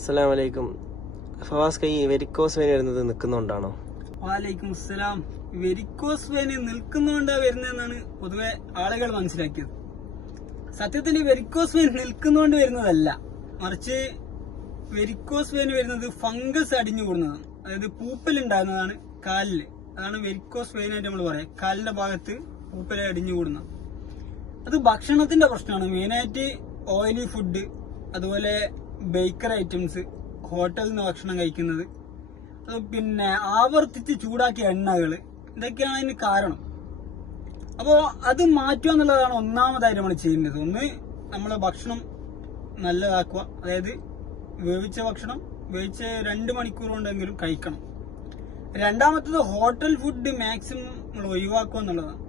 അസ്സലാമു അലൈക്കും. ഫവാസ് കൈ വെരിക്കോസ് വെയിൻ വരുന്നത് നിൽക്കുന്നുണ്ടാണോ? വാലൈക്കും അസ്സലാം. വെരിക്കോസ് വെയിൻ നിൽക്കുന്നുകൊണ്ടാ വരുന്നതെന്നാണ് പൊതുവെ ആളുകൾ മനസ്സിലാക്കിയത്. സത്യത്തിൽ ഈ വെരിക്കോസ് വെയിൻ നിൽക്കുന്നുകൊണ്ട് വരുന്നതല്ല, മറിച്ച് വെരിക്കോസ് വെയിൻ വരുന്നത് ഫംഗസ് അടിഞ്ഞു കൂടുന്നതാണ്. അതായത് പൂപ്പൽ ഉണ്ടാകുന്നതാണ് കാലില്. അതാണ് വെരിക്കോസ് വെയിൻ ആയിട്ട് നമ്മൾ പറയാം. കാലിന്റെ ഭാഗത്ത് പൂപ്പൽ അടിഞ്ഞു കൂടുന്നത്. അത് ഭക്ഷണത്തിന്റെ പ്രശ്നമാണ്. മെയിനായിട്ട് ഓയിലി ഫുഡ്, അതുപോലെ ബേക്കറി ഐറ്റംസ്, ഹോട്ടലിൽ നിന്ന് ഭക്ഷണം കഴിക്കുന്നത്, പിന്നെ ആവർത്തിച്ച് ചൂടാക്കിയ എണ്ണകൾ, ഇതൊക്കെയാണ് അതിന് കാരണം. അപ്പോൾ അത് മാറ്റുക എന്നുള്ളതാണ് ഒന്നാമതായിട്ട് നമ്മൾ ചെയ്യുന്നത്. ഒന്ന്, നമ്മളെ ഭക്ഷണം നല്ലതാക്കുക. അതായത് വേവിച്ച ഭക്ഷണം വേവിച്ച 2 മണിക്കൂർ കൊണ്ടെങ്കിലും കഴിക്കണം. രണ്ടാമത്തത് ഹോട്ടൽ ഫുഡ് മാക്സിമം നമ്മൾ ഒഴിവാക്കുക എന്നുള്ളതാണ്.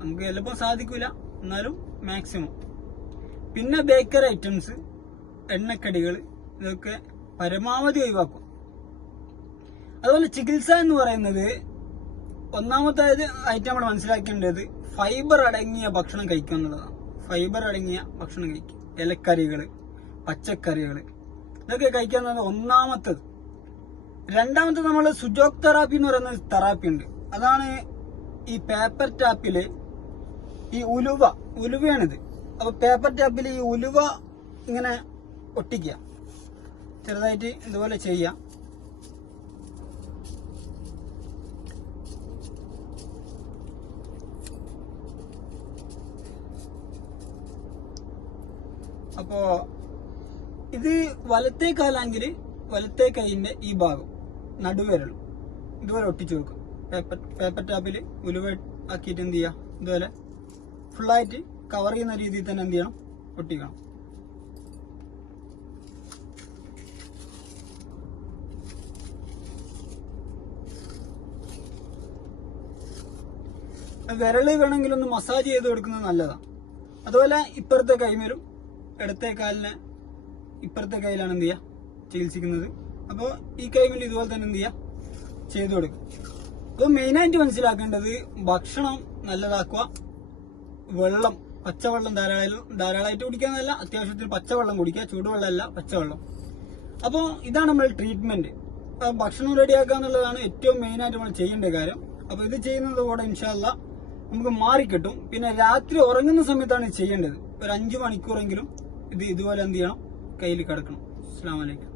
നമുക്ക് ചിലപ്പോൾ സാധിക്കില്ല, എന്നാലും മാക്സിമം. പിന്നെ ബേക്കറി ഐറ്റംസ്, എണ്ണക്കടികൾ, ഇതൊക്കെ പരമാവധി ഒഴിവാക്കും. അതുപോലെ ചികിത്സ എന്ന് പറയുന്നത് ഒന്നാമത്തെ ഐറ്റം നമ്മൾ മനസ്സിലാക്കേണ്ടത് ഫൈബർ അടങ്ങിയ ഭക്ഷണം കഴിക്കുക എന്നുള്ളതാണ്. ഫൈബർ അടങ്ങിയ ഭക്ഷണം കഴിക്കുക, ഇലക്കറികൾ, പച്ചക്കറികൾ, ഇതൊക്കെ കഴിക്കുക എന്നത് ഒന്നാമത്തത്. രണ്ടാമത്തത് നമ്മൾ സുജോക് തെറാപ്പി എന്ന് പറയുന്ന തെറാപ്പി ഉണ്ട്. അതാണ് ഈ പേപ്പർ ടാപ്പില് ഈ ഉലുവയാണിത്. അപ്പൊ പേപ്പർ ടാപ്പിൽ ഈ ഉലുവ ഇങ്ങനെ ഒട്ടിക്കുക, ചെറുതായിട്ട് ഇതുപോലെ ചെയ്യാം. അപ്പോ ഇത് വലത്തേ കാലാണെങ്കിൽ വലത്തേ കൈയിന്റെ ഈ ഭാഗം നടുവിരലും ഇതുപോലെ ഒട്ടിച്ചു വെക്കും. പേപ്പർ ടാപ്പിൽ ഉലുവ ആക്കിയിട്ട് എന്ത് ചെയ്യാം, ഇതുപോലെ ഫുള്ളായിട്ട് കവർ ചെയ്യുന്ന രീതിയിൽ തന്നെ എന്ത് ചെയ്യണം, ഒട്ടിക്കണം. വിരല് വേണമെങ്കിൽ ഒന്ന് മസാജ് ചെയ്ത് കൊടുക്കുന്നത് നല്ലതാണ്. അതുപോലെ ഇപ്പുറത്തെ കൈമേലും ഇടത്തെ കാലിനെ ഇപ്പുറത്തെ കൈയിലാണ് എന്ത് ചെയ്യുക, ചികിത്സിക്കുന്നത്. അപ്പോൾ ഈ കൈമേൽ ഇതുപോലെ തന്നെ എന്ത് ചെയ്യുക, ചെയ്തു കൊടുക്കും. അപ്പോൾ മെയിനായിട്ട് മനസ്സിലാക്കേണ്ടത് ഭക്ഷണം നല്ലതാക്കുക, വെള്ളം, പച്ചവെള്ളം ധാരാളമായിട്ട് കുടിക്കാന്നല്ല, അത്യാവശ്യത്തിന് പച്ചവെള്ളം കുടിക്കുക, ചൂടുവെള്ളമല്ല, പച്ചവെള്ളം. അപ്പോൾ ഇതാണ് നമ്മൾ ട്രീറ്റ്മെന്റ്. ഭക്ഷണം റെഡിയാക്കുക എന്നുള്ളതാണ് ഏറ്റവും മെയിനായിട്ട് നമ്മൾ ചെയ്യേണ്ട കാര്യം. അപ്പോൾ ഇത് ചെയ്യുന്നതോടെ ഇൻഷാ അല്ലാഹ് നമുക്ക് മാറിക്കിട്ടും. പിന്നെ രാത്രി ഉറങ്ങുന്ന സമയത്താണ് ഇത് ചെയ്യേണ്ടത്. ഒരു 5 മണിക്കൂറെങ്കിലും ഇതുപോലെ എന്ത് ചെയ്യണം, കയ്യിൽ കിടക്കണം. അസ്സലാമു അലൈക്കും.